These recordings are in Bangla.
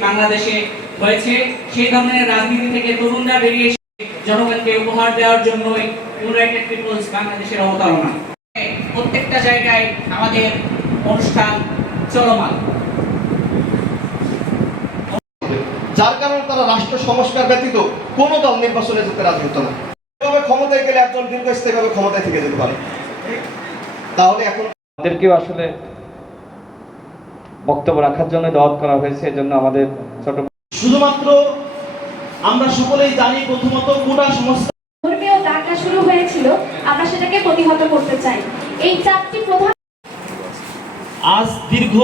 বাংলাদেশে হয়েছে সেই ধরনের রাজনীতি থেকে তরুণরা বেরিয়ে এসে জনগণকে উপহার দেওয়ার জন্যই ইউনাইটেড পিপলস বাংলাদেশের অবতারণা। প্রত্যেকটা জায়গায় আমাদের অনুষ্ঠান চলমান, যার কারণে তারা রাষ্ট্র সংস্কার ব্যতীত কোনো দল নির্বাচনে যেতে রাজি হতো না। এভাবে ক্ষমতায় গেলে একজন দীর্ঘস্থায়ীভাবে ক্ষমতায় থেকে যেতে পারে। তাহলে এখন আমাদেরকেও আসলে বক্তব্য রাখার জন্য দাওয়াত করা হয়েছে। এজন্য আমাদের ছোট শুধুমাত্র আমরা সকলেই জানি প্রথমত কোটা সংস্কার ধর্মীয় ডাকা শুরু হয়েছিল, আমরা সেটাকে প্রতিহত করতে চাই। এই চারটি প্রধান আজ দীর্ঘ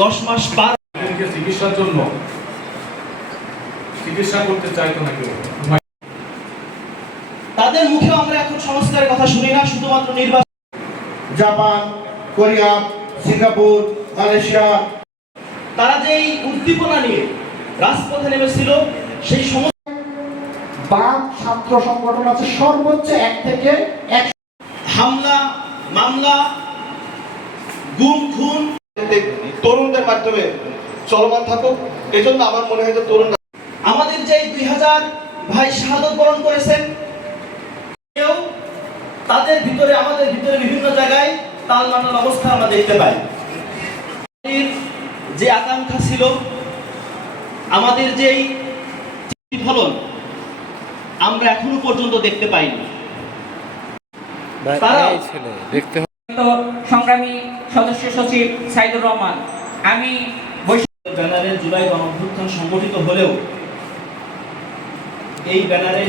10 মাস পার চিকিৎসার জন্য চিকিৎসা করতে চাইতো না কেউ। তাদের মুখে আমরা এখন সংস্কারের কথা শুনি না, শুধুমাত্র নির্বাচন। জাপান, কোরিয়া, সিঙ্গাপুর, মালয়েশিয়া, তারা যে এই উদ্দীপনা নিয়ে রাজপথে নেমেছিল, সেই সমস্ত বাম ছাত্র সংগঠন আছে সর্বোচ্চ 1 থেকে 1 হামলা, মামলা, গুম খুন তরুণদের মাধ্যমে চলমান থাকুক। এজন্য আমার মনে হয় যে তরুণরা আমাদের যে 2000 ভাই শাহাদত বরণ করেছেন, কেউ তাদের ভিতরে আমাদের ভিতরে বিভিন্ন জায়গায় তালমাটাল অবস্থা আমরা দেখতে পাই। যে আকাঙ্ক্ষা ছিল, আমাদের যেই ফলন আমরা এখনো পর্যন্ত দেখতে পাইনি। তারা সংগ্রামী সদস্য সচিব সাইদুর রহমান, আমি ব্যানারে জুলাই গণঅভ্যুত্থান সংগঠিত হলেও এই ব্যানারের